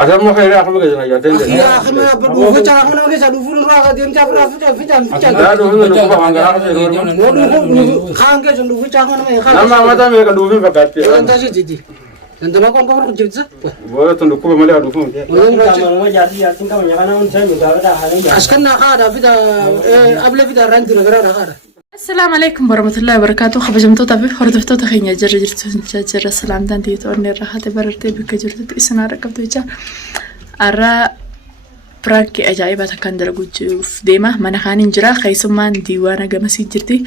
أنا ما خير أخو مجلس نيا تندي يا أخي ما بدو فجأة أخو نقول سالو فلان راح ديم جابر فجأة لا دوفين نكوبا مانغا نقول خان كذا نقول فجأة أخو نقول خان nama mata me دوفين فكات أنت جدي أنت ما كون كون جبت ولا تنكوبا مليا دوفين أشكرنا خارا في ده قبل في ده رنت نقرأ خارا السلام عليكم ورحمة الله وبركاته خبجمتو طبيب هردفتو تخينيا جرجر السلام دان ديتو أرني راحتي بررتي بك جرتو إسنا ركبتو إيجا أرى براكي أجايبا تكان درقوج ديما من خانين جرا خيسمان ديوانا قمسي جرتي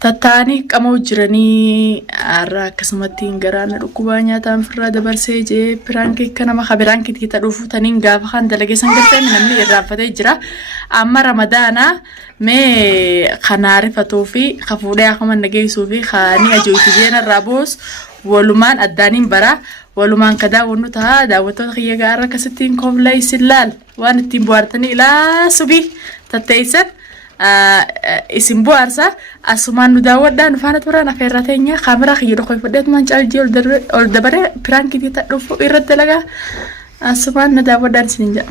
تتاني كمو جراني أرى كسمتين غرانا ركوبانيا تنفر دبرسي جي برانكي كنما خبرانكي تيتا روفو تنين غافخان دلقي سنگرتين نمني إرافة جرا أما رمضانا مي خناري فتوفي خفودي أخمان نجي سوفي خاني أجوتي جينا الرابوس ولمان أدانين برا ولمان كدا ونوتها داوتو خيّا غارة كستين كوبلاي سلال وان التين بوارتني إلى سبي تتيسر isin buarsa asuman nudawadda nufana turana ferratenya kamera khiydo khoy fadet man calji ol dabare prank kita dufu irad talaga asuman nudawadda sinja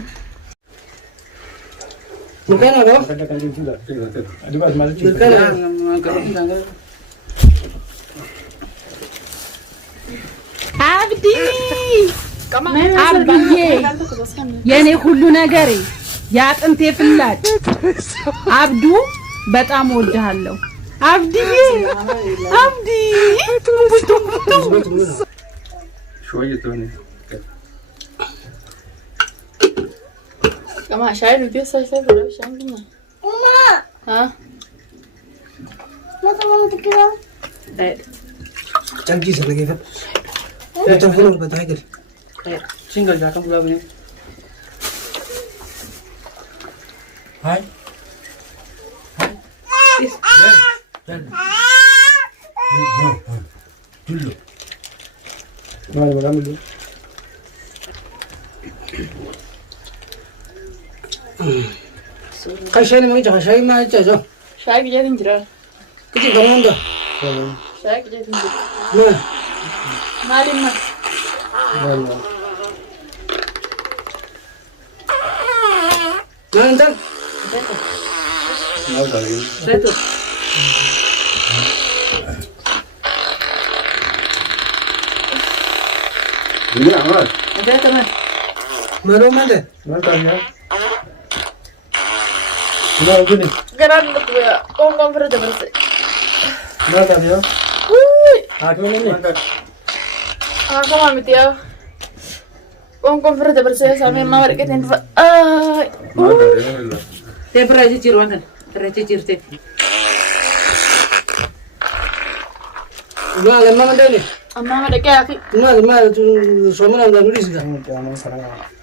مكان هذا مكان عبدي عبدي يعني كل نجاري يا أنت فلات عبدو بتأم وجهالله عبدي عبدي شوية توني كما شايل ودي ساي ولا شان كنا ماما ها ما تمام تكلم جنبي سنة كيف تلفون بدايقل single jack ang vlog niya. Hi. Dulu. Mana mana dulu. Kaşayı mı yiyecek? Kaşayı mı yiyecek? شاي بجد جرا Küçük tamam da. شاي بجد جرا Ne? مالي ما Vallahi. Nereden? ما داري سيتو ini amat ده تمام Merhaba mende. ما tanya Ne oldu ne? قران لك قوم فرد بس Ne tanya? وي Hakim ne? كمان متيا قوم فرد بس سامي ما ورقتين ما tanya Te peraji ciruan kan? Peraji cirte. Ne lemma mende ne? اما ما دك يا اخي Ne tu somana da nulis ga.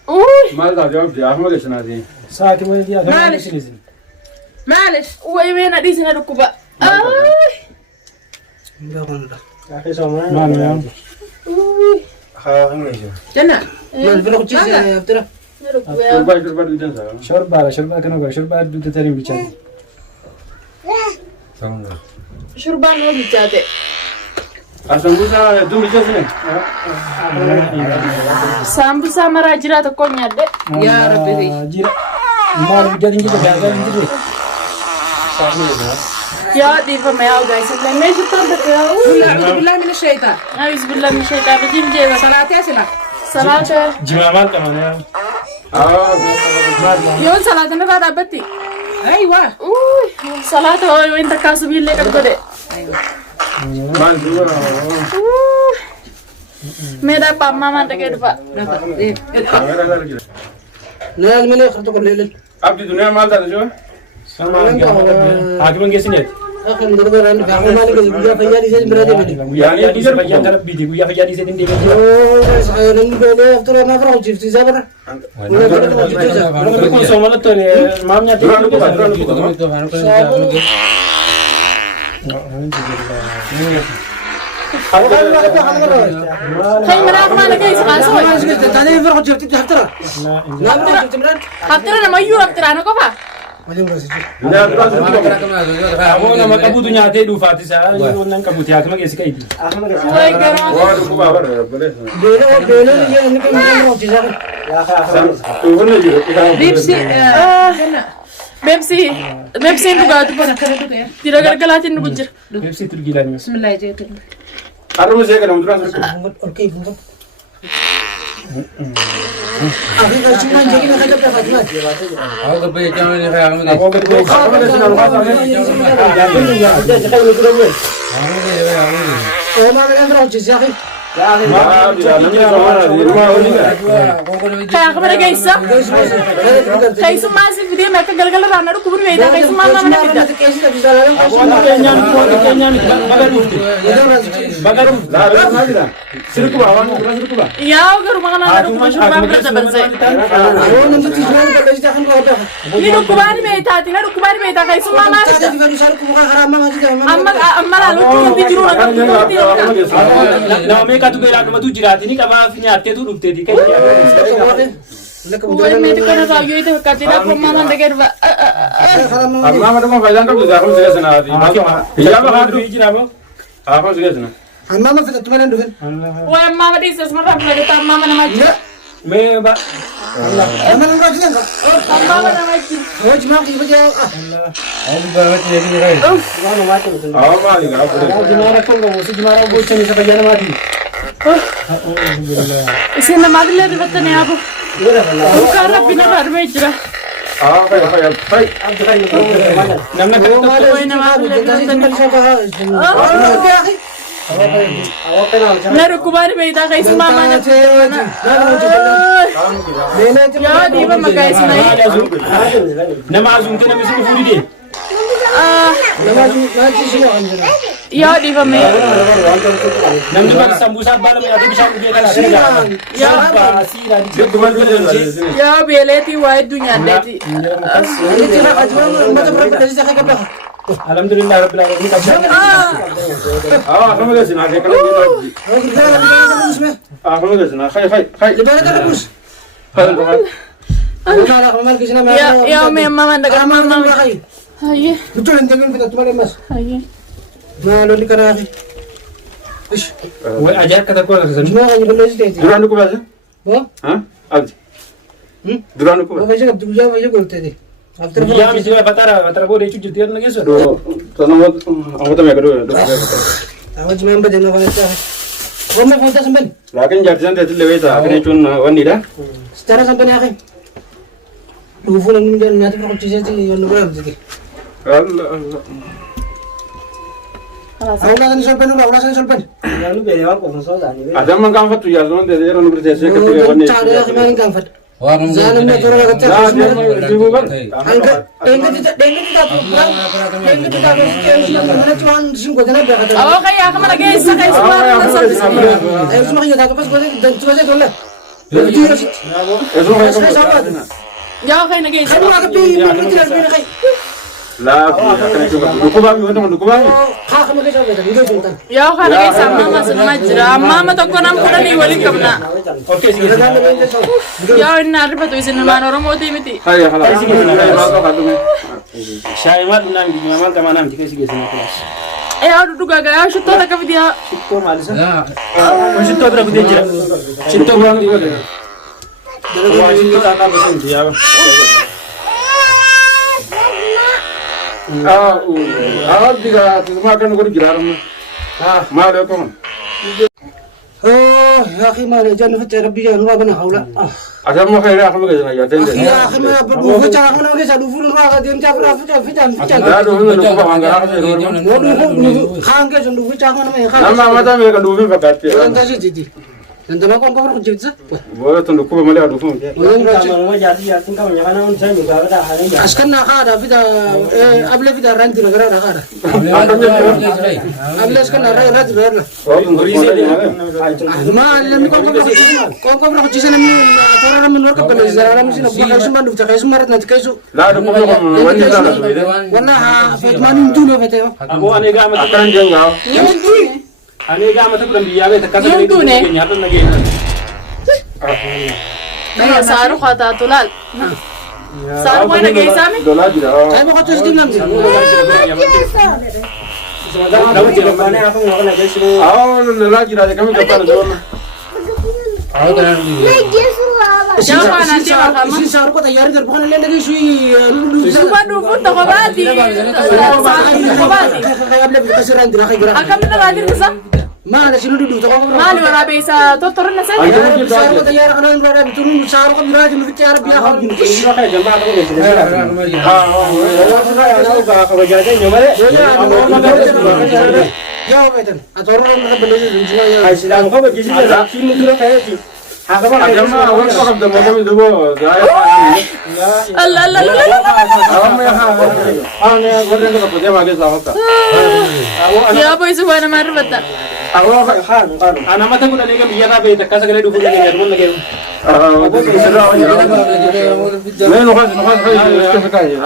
وي ما دا جواب دي احمد ايش نادي Saat mı diye? معلش معلش وي وين اديسنا ركوبا Ne oldu? اخي سوما ما ne? وي ها هم ايش Jana. Ne bir kuçi yaptıra. ركوبا شربا دين سا شربة كانوا شربة دو تترين بيشان. سامع شربان ما بيجاده اسمبوسا دو ميجاسين سامبوسا مراجرا تكون يده Ya Rabbi. جيرا. ما بيجان جيرا جاكا جيرا. يا دي فما يا جايز لما يجي تنتك يا أعوذ بالله من الشيطان. أعوذ بالله من الشيطان الرجيم جيبا صلاة يا سلا. صلاة جماعات كمان يا. يوم صلاة أنا بعد أبتي أيوة. صلاة وين تكاسب يلي كده ما دو मेरा पापा मामा तक डफा Ne almene khartu ko lelen. عبد الدنيا ما دا جو حاكم جسنيت. Akan dorbaran ba ko mali ko ya fayali sen berade beli. يعني بيجر بيجان كلام بيدي ويا فجأة دي دي. Oh, saya nang beli after ma fara ucif ti sabara. كل سومالة تاني ما مني دوران لكو دوران لكو خي مراك ما لقي سقاسوي Tadi fara ucif ti haftara. Na fara ucif timran. هفتر أنا ما يو هفتر أنا كفا Dunia dura sirkuba. Aku nama kabutu nyate du fatisa. Yo nan kabuti atma kesi kaiti. Way garaa. Wah sirkuba bar boleh. Belo ini kan mau cerita. Tuhun aja. Bebsi dhugaatu bara tira gargalaatiin nu jira. Pepsi turgilan mas. Bismillah jeetu. Harus saya kena dura sirkuba. Oke, bukan. Aku kan cuma jadi nak kerja Fatimah. Aku kerja senang pasal ni. Oh, mana yang terus jadi? Maaf, namanya sama di rumah ini kan. Kaya ka bara gaysa? Kaysu maasi video mereka galgal rana ru kubur weda kaysu mama mana bida. Aku anak Kenyan bagarum. Lalu mana dah? Sirkuba, awak dura sirkuba. Ya ugar mana ru kubur shubha berta banse. Oh, nanti tujuan kalau kita kan ada. Ni ru kubari beta tina ru kubari beta kaysu mama Kita bida. di baru saru kubuka haram aja dah. Amma lalu tu tijiru na kan Nama mereka tu kira nama tu jirat ini kama finyate tu rupte di kayak. Uwe meti kana ka yo itu katina ko mama deger ba. Amma mana mau faedah kan bisa aku sudah senang hati. Iya bah tu. Aku sudah senang. Mama kita tu mana dulu? Uwe mama di ses mara pula ta mama na maji. Me ba. Mama nak kerja enggak? Mama na maji. Oh, cuma kita kerja. Awak mah ni kau boleh. Jumara kau nggak mesti jumara bocor ni sampai jana mati. Isin na madle de batne abu. Bukan rabbi na bar me jira. Awak baik. Namna kau Uwe na madle de batne. Na ru kubari beta kaysu mama na. Ya di ba magaysu na. nama azum kena mesti kufuri dia. Ya di ba me. Namni bagi sambusa balam yang ada bisa dia kan ada. Ya sira di Dia cuma tu je. Ya beleti wa dunya leti. Ini tidak kerja macam berapa dari saya kerja. Alhamdulillah rabbil alamin kacau. Awak kamu dah senang. Kalau kita. Oh, kita ada semua. Aku dah senang. Hai. Di mana ada bus? Ya Ya me mama daga mama. Haye. Betul yang jangan kita tuan mas. Haye. Nah, lalu dikarang. Ish. Wah ajar kata kau rasa. Cuma hanya benda itu. Duran aku baca. Oh? Hah? Abdi. Duran aku Oh, baca. macam tu juga macam tu tadi. After Dia mesti batara boleh cuci tiar lagi so. Tanam aku tak mereka dua. awak cuma yang berjalan awak itu. Oh, mau foto sampai. Lakin jarjan tu lewat tak. Kena cun wani dah. Secara sampai ni akhir. Duful yang menjadi nanti kalau cincin cincin yang luar jadi. Allah. Awak nak solpen dulu, awak nak solpen. Ada mang kamu tu jarjan tu dia orang berjaya Oh, ketika wani. cari yang kemarin kamfat. Jangan nak turun agak Nah, dia cari. ibu kan. Angkat, dengan tidak pulang. Dengan tidak mana cuma singkut jangan berkata. Oh kaya ka mana gaysa kaysu mama na sa bismi. Semua kita tu pas boleh dan cuma saya tolak. Eso macam. Ya kay na gaysa. Semua aku pilih tidak pilih kay. Lah, kena cun. Duku bami, mana duku bami. Hak kamu kita betul, itu sultan. Ya kay na gaysa mama sa majra. Mama to ko nam kuda ni walin kamna. Okey sih. Ya na riba to isin na ro mo miti. Hai, halah. Hai, bapak kadu. Saya mat nang di mana kemana nanti kasih kelas. Aduh duga ga shutto ta ka video. Situ malisa. Situ berapa dia je? Situ berapa dia? Wah, situ tak apa pun dia. Jika makan kau digiram. Mana kau? Oh, ya akhi mana jangan fajar Rabbi jangan lupa benar haula. Ada mau kaya aku begitu ya. Akhi ya akhi mana berbuat fajar aku nak kisah duful lupa dia macam berapa fajar. Dah dulu duku bang anggar aku sih. Waduh, khang ke jangan duful jangan nama khang. Nama mata mereka dulu fakat. Jangan kasih jadi. Dan teman kau kau kerja je. Boleh tu duku balik dulu. Askan nak ada vida abla vida ranti negara ada. Abla askan ada ranti negara. Ma alam ni kau berapa kisah nama orang nama mereka benar orang mesti nak bukan semua dufta kayak semua rat nanti kayak su. Lah duku bang. Wallah fitman itu loh betul. Aku aneh gak mati. Akan jengau. Aneh gak mati belum dia betul. Kasih Yung itu tune. nyata lagi. Kaya sa aro ka ta tulal. Saaru waan dhageessaami? Lolaa jira. Ay mo kotos din namni. Lolaa jira kami kapan zona. Jauh nanti makam. Isin saaru ko tayari dar bukan lele lagi sui lulu. Cuma dufut toko bati. Toko bati. Kaya beli kasiran dira kaya. Akam na hadir kesa? Mana sih lulu toko. Mali wala bisa totoran na sa. Saaru ko tayari kana ngora bitun saaru ko bira jemu tiara biya ko. Ya betul. Atoran ka beli junjungan ya. Ay sila ko ba gisi na ki mo dura kaya ki. Agama awal ko kam damo ko dubo. Allah Allah Allah. Agama ya ha. Ane gorden ko puje mage sawata. Ya boy subhana marbata. Agama khan. Ana mata ko na lega biya na be takka sa gale du ko lege mo lege. मैं लोगों से इसके बताइए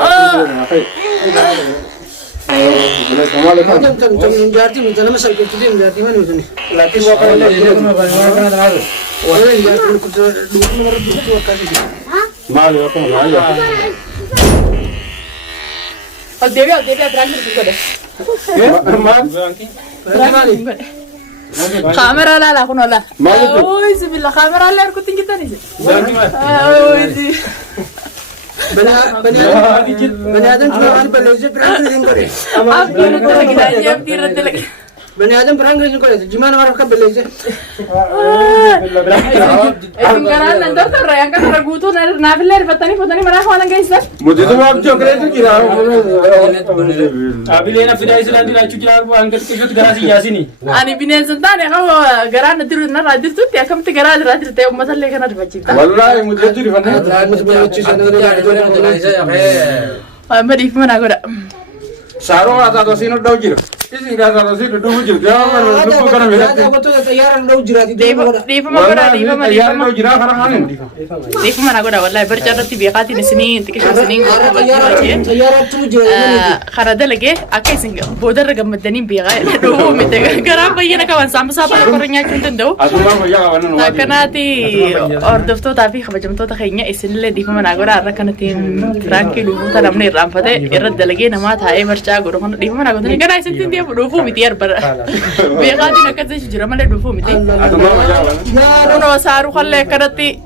जाती में चला मैं सर के तुझे जाती में नहीं सुनी लाती वो कर ले मैं बनवा ना और यार कुछ दूर में मेरा दूसरी वक्त का माल वो कौन है और देवी ड्राइवर को दे kamera la la kuno la oi sibilla kamera la ko tingi tani bani adam jual beli perang ini kore bani adam perang ini kore gimana orang kan beli aja tinggalan nanti terus yang kan ragutu nafiler petani mana kawan guys मुझे तो आप जो करे तो गिरा अभी लेना फिर ऐसे लाती राजू की आप अंकल के जो गरासी यासी नहीं ani binen sentane kau garan tiru na radir tu tiap kam te garan radir te umat le kana bacci والله मुझे तो रिफंड मुझे बड़ी अच्छी mari mana agora सारो आता तो सीनो डाउ गिरा इसी का तो सीनो डाउ गिरा क्या मैं लुक करना मेरा वो तो तैयार हम लोग जिराती depa mana यार नो गिरा खरा खाने depa mana agora wallahi bercara ti biqati ni sinin tikisha sinin तैयार अब तुम जिराती خرده لقيه أكيد سنجا بودر رقم مدنين بيغاي لو متى قرام بينا كمان سامسا بقرنيا كنت ندو أتوما ما يا وانا كناتي أردفتو تافي خبجمتو تخينيا إسنلة دي فمن أقوله أرا كنتين فرانكي لو تنا من الرام فتى يرد لقيه نما تاي مرجع قرون دي فمن أقوله كنا إسنتين دي لو متيار برا بيغادي نكتة شجرة ماله لو متي أتوما ما يا وانا أنا وسارو خلّي كناتي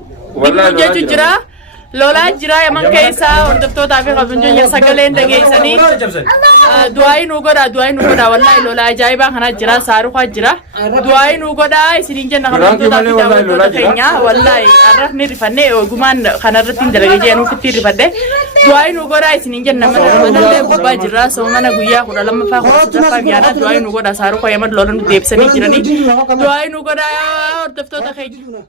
دي ججرا lola jira yaman keessa hordoftoota fi qabeenyoon sagaleen dhageessanii du'aayi nu godha wallahi lola ajaa'ibaa kana jira saaruqa jira du'aayi nu godha isiniin jenna hordoftoota fi daawwattoota keenya wallahi arrafni rifanne ogumaan kanarratti hin dalage jeenuu fitti rifadhe du'aayi nu godha isiniin jenna manallee gubbaa jirra soo mana guyyaa 12ffaa 13ffaa guyyaadha du'aayi nu godha saaruqa yaman lola nu deebisanii jiranii du'aayi nu godha hordoftoota keenya